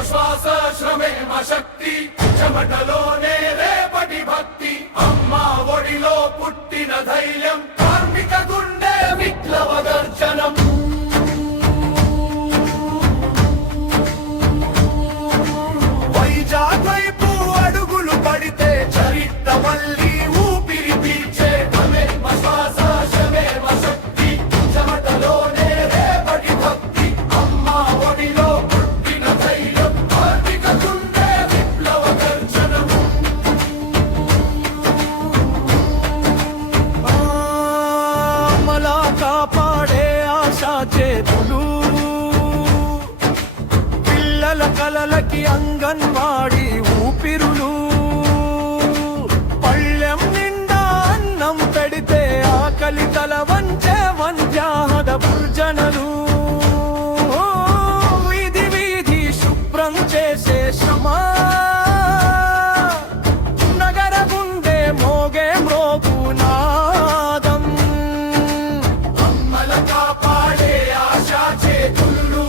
శ్వాస శ్రమే శక్తి చెమటలోనే రేపటి భక్తి అమ్మా ఒడిలో పుట్టిన ధైర్యం కార్మిక గుండె విప్లవ గర్జనం వైజాగ్ వైపు అడుగులు పడితే చరిత్ర మళ్ళీ ఊపిరి పీల్చే శ్వాస శ్రమే శక్తి చెమటలోనే రేపటి భక్తి అమ్మా ఒడిలో పుట్టిన ధైర్యం కార్మిక గుండె విప్లవ గర్జనం మలా కాపాడే ఆశా చేతులు పిల్లల కలలకి అంగన్వాడీ ఊపిరులు పళ్ళెం నిండా అన్నం పెడితే ఆకలి తల వంచే వంజాహద బుర్జనలు వీధి వీధి శుభ్రం చేసే శ్రమ నగర గుండె మోగే మ్రోగునాదం అమ్మల కాపాడే ఆశా చేతులు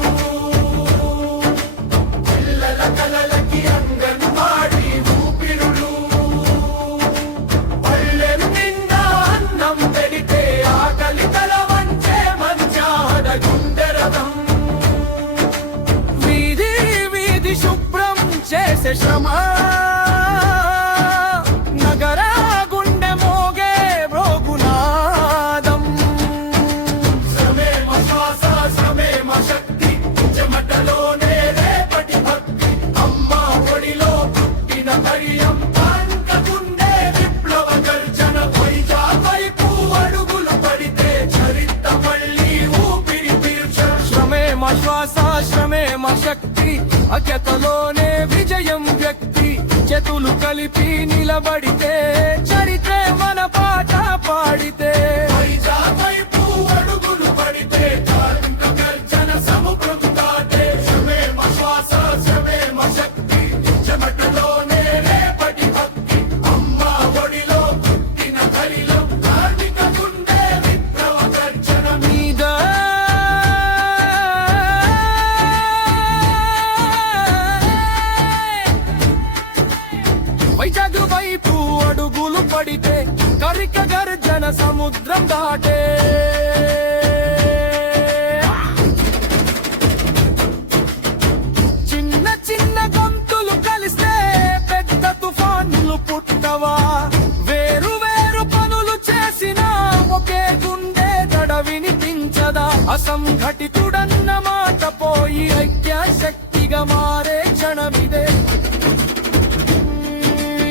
పిల్లల కలలకి అంగన్వాడీ ఊపిరులు పళ్ళెం నిండా అన్నం పెడితే ఆకలి తల వంచే మంచాడ గుండెరథం వీధి వీధి శుభ్రం చేసే శ్రమ నగర గుండె మోగే మ్రోగునాదం శ్రమే శ్వాస శ్రమే శక్తి చెమటలోనే రేపటి భక్తి అమ్మా ఒడిలో పుట్టిన ధైర్యం కార్మిక గుండె విప్లవ గర్జన వైజాగ్ వైపు అడుగులు పడితే చరిత్ర మళ్ళీ ఊపిరి పీల్చే శ్రమే మా శ్వాస శ్రమే మా శక్తి అఖ్యతలోనే విజయం వ్యక్తి చేతులు కలిపి నిలబడితే చరిత్రే మన పాట పాడితే వైజాగ్ వైపు అడుగులు పడితే కార్మిక గర్జన సముద్రం దాటే శ్రమే శ్వాస శ్రమే శక్తి చెమటలోనే రేపటి భక్తి అమ్మా ఒడిలో పుట్టిన ధైర్యం కార్మిక గుండె విప్లవ గర్జన మీద వైజాగ్ వైపు అడుగులు పడితే కరిక గర్జన సముద్రం దాటే చిన్న చిన్న గొంతులు కలిస్తే పెద్ద తుఫానులు పుట్టవా వేరు వేరు పనులు చేసిన ఒకే గుండె దడ వినిపించదా అసంఘటితుడన్న మాట పోయి ఐక్య శక్తిగా మారే క్షణమిదే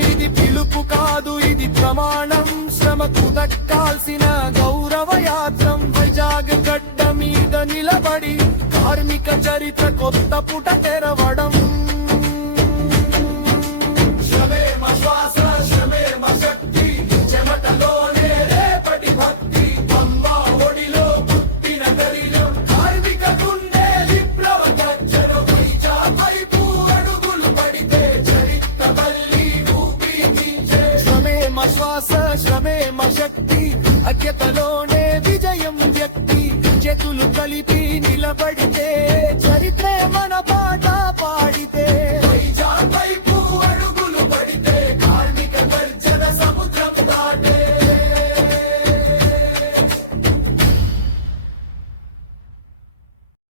ఇది పిలుపు కాదు ఇది ప్రమాణం శ్రమకు దక్కాల్సిన గౌరవ యాత్రం వైజాగ్ గడ్డ మీద నిలబడి కార్మిక చరిత్ర కొత్త పుట తెరవడం శ్రమే శ్వాస శ్రమే శక్తి చెమటలోనే రేపటి భక్తి అమ్మా ఒడిలో పుట్టిన ధైర్యం కార్మిక గుండె విప్లవ గర్జన వైజాగ్ వైపు అడుగులు పడితే చరిత్ర మళ్ళీ ఊపిరి పీల్చే శ్రమే మా శ్వాస శ్రమే మా శక్తి ఐక్యతలోనే విజయం వ్యక్తి చేతులు కలిపి నిలబడితే